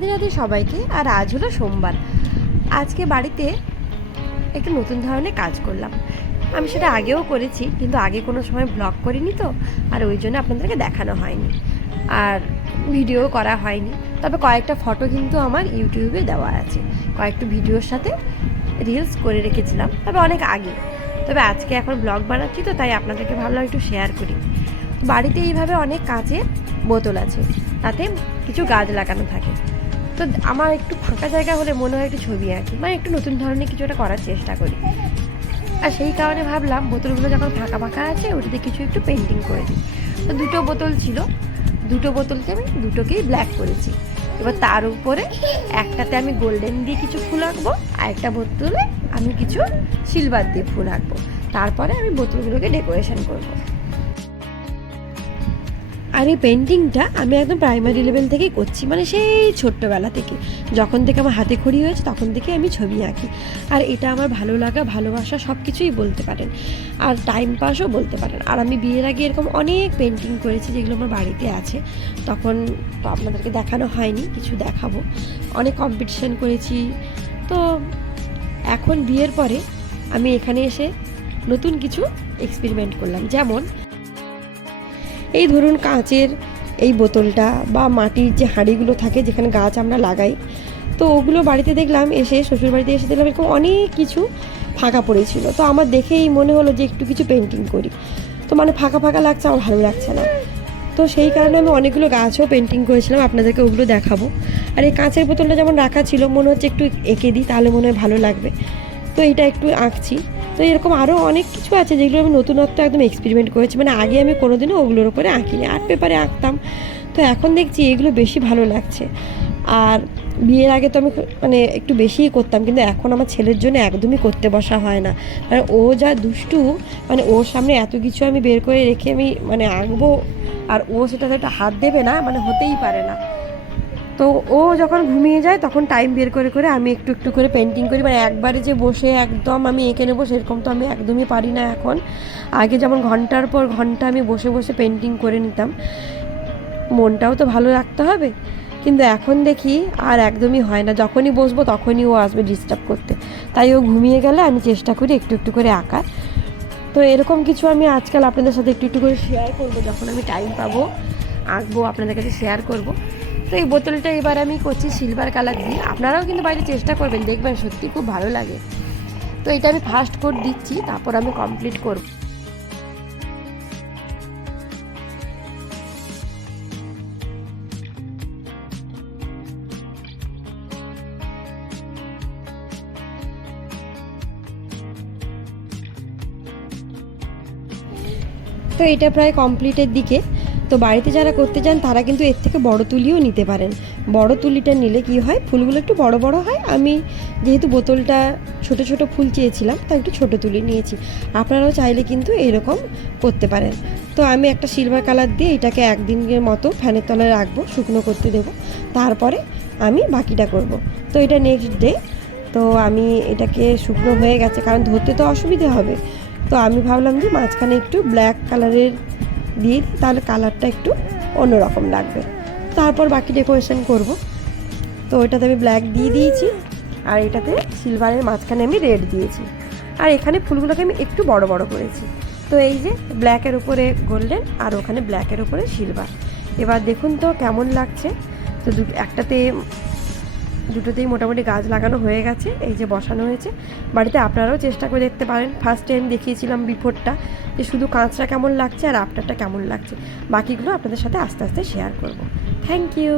রাধে রাধে সবাইকে। আর আজ হলো সোমবার। আজকে বাড়িতে একটু নতুন ধরনের কাজ করলাম। আমি সেটা আগেও করেছি, কিন্তু আগে কোনো সময় ব্লগ করিনি তো, আর ওই জন্য আপনাদেরকে দেখানো হয়নি আর ভিডিও করা হয়নি। তবে কয়েকটা ফটো কিন্তু আমার ইউটিউবে দেওয়া আছে, কয়েকটা ভিডিওর সাথে রিলস করে রেখেছিলাম, তবে অনেক আগে। তবে আজকে এখন ব্লগ বানাচ্ছি তো, তাই আপনাদেরকে ভাবলাম একটু শেয়ার করি। বাড়িতে এইভাবে অনেক কাঁচের বোতল আছে, তাতে কিছু গাছ লাগানো থাকে। তো আমার একটু ফাঁকা জায়গা হলে মনে হয় একটু ছবি আঁকি, মানে একটু নতুন ধরনের কিছু একটা করার চেষ্টা করি। আর সেই কারণে ভাবলাম বোতলগুলো যখন ফাঁকা ফাঁকা আছে ওটাতে কিছু একটু পেন্টিং করে দিই। তো দুটো বোতল ছিল, দুটো বোতলকে আমি দুটোকেই ব্ল্যাক করেছি। এবার তার উপরে একটাতে আমি গোল্ডেন দিয়ে কিছু ফুল আঁকবো, আর একটা বোতলে আমি কিছু সিলভার দিয়ে ফুল আঁকবো। তারপরে আমি বোতলগুলোকে ডেকোরেশন করবো। আর এই পেন্টিংটা আমি একদম প্রাইমারি লেভেল থেকেই করছি, মানে সেই ছোট্টবেলা থেকে, যখন থেকে আমার হাতে খড়ি হয়েছে তখন থেকে আমি ছবি আঁকি। আর এটা আমার ভালো লাগা, ভালোবাসা সব কিছুই বলতে পারেন, আর টাইম পাসও বলতে পারেন। আর আমি বিয়ের আগে এরকম অনেক পেন্টিং করেছি, যেগুলো আমার বাড়িতে আছে। তখন তো আপনাদেরকে দেখানো হয়নি, কিছু দেখাবো। অনেক কম্পিটিশান করেছি। তো এখন বিয়ের পরে আমি এখানে এসে নতুন কিছু এক্সপেরিমেন্ট করলাম। যেমন এই ধরুন কাঁচের এই বোতলটা, বা মাটির যে হাঁড়িগুলো থাকে যেখানে গাছ আমরা লাগাই, তো ওগুলো বাড়িতে দেখলাম, এসে শ্বশুর বাড়িতে এসে দেখলাম এরকম অনেক কিছু ফাঁকা পড়েছিল। তো আমার দেখেই মনে হলো যে একটু কিছু পেন্টিং করি। তো মানে ফাঁকা ফাঁকা লাগছে, আমার ভালো লাগছে না। তো সেই কারণে আমি অনেকগুলো গাছও পেন্টিং করেছিলাম, আপনাদেরকে ওগুলো দেখাবো। আর এই কাঁচের বোতলটা যেমন রাখা ছিল, মনে হচ্ছে একটু এঁকে দিই, তাহলে মনে হয় ভালো লাগবে। তো এটা একটু আঁকছি। তো এরকম আরও অনেক কিছু আছে যেগুলো আমি নতুনত্ব একদম এক্সপেরিমেন্ট করেছি, মানে আগে আমি কোনোদিনও ওগুলোর উপরে আঁকিনি, আর্ট পেপারে আঁকতাম। তো এখন দেখছি এগুলো বেশি ভালো লাগছে। আর বিয়ের আগে তো আমি মানে একটু বেশিই করতাম, কিন্তু এখন আমার ছেলের জন্য একদমই করতে বসা হয় না। মানে ও যা দুষ্টু, মানে ওর সামনে এত কিছু আমি বের করে রেখে আমি মানে আঁকবো, আর ও সেটাতে একটা হাত দেবে না, মানে হতেই পারে না। তো ও যখন ঘুমিয়ে যায় তখন টাইম বের করে করে আমি একটু একটু করে পেন্টিং করি। মানে একবারে যে বসে একদম আমি এঁকে নেবো সেরকম তো আমি একদমই পারি না এখন। আগে যেমন ঘন্টার পর ঘন্টা আমি বসে বসে পেন্টিং করে নিতাম, মনটাও তো ভালো রাখতে হবে। কিন্তু এখন দেখি আর একদমই হয় না, যখনই বসবো তখনই ও আসবে ডিস্টার্ব করতে। তাই ও ঘুমিয়ে গেলে আমি চেষ্টা করি একটু একটু করে আঁকার। তো এরকম কিছু আমি আজকাল আপনাদের সাথে একটু একটু করে শেয়ার করবো, যখন আমি টাইম পাবো আঁকবো, আপনাদের কাছে শেয়ার করবো। তো এই বোতলটা এবার আমি করছি সিলভার কালার দিয়ে। আপনারাও কিন্তু বাইরে চেষ্টা করবেন, দেখবেন সত্যি খুব ভালো লাগে। তো এটা আমি ফার্স্ট কোট দিচ্ছি, তারপর আমি কমপ্লিট করব। তো এটা প্রায় কমপ্লিটের দিকে। তো বাড়িতে যারা করতে চান তারা কিন্তু এর থেকে বড় তুলিও নিতে পারেন। বড় তুলিটা নিলে কি হয়, ফুলগুলো একটু বড় বড় হয়। আমি যেহেতু বোতলটা ছোট ছোট ফুল চেয়েছিলাম, তাই একটু ছোট তুলি নিয়েছি। আপনারাও চাইলে কিন্তু এরকম করতে পারেন। তো আমি একটা সিলভার কালার দিয়ে এটাকে একদিনের মতো ফ্যানের তলায় রাখবো, শুকনো করতে দেবো। তারপরে আমি বাকিটা করব। তো এটা নেক্সট ডে। তো আমি এটাকে শুকনো হয়ে গেছে, কারণ ধরতে তো অসুবিধে হবে। তো আমি ভাবলাম যে মাঝখানে একটু ব্ল্যাক কালারের দিয়ে দিই, তাহলে কালারটা একটু অন্যরকম লাগবে। তারপর বাকি ডেকোরেশন করব। তো ওইটাতে আমি ব্ল্যাক দিয়ে দিয়েছি, আর এটাতে সিলভারের মাঝখানে আমি রেড দিয়েছি। আর এখানে ফুলগুলোকে আমি একটু বড় বড় করেছি। তো এই যে ব্ল্যাকের উপরে গোল্ডেন, আর ওখানে ব্ল্যাকের উপরে সিলভার। এবার দেখুন তো কেমন লাগছে। তো দুটোতেই মোটামুটি গাছ লাগানো হয়ে গেছে, এই যে বসানো হয়েছে। বাড়িতে আপনারাও চেষ্টা করে দেখতে পারেন। ফার্স্টে আমি দেখিয়েছিলাম বিফোরটা, যে শুধু কাঁচটা কেমন লাগছে আর আফটারটা কেমন লাগছে। বাকিগুলো আপনাদের সাথে আস্তে আস্তে শেয়ার করব। Thank you.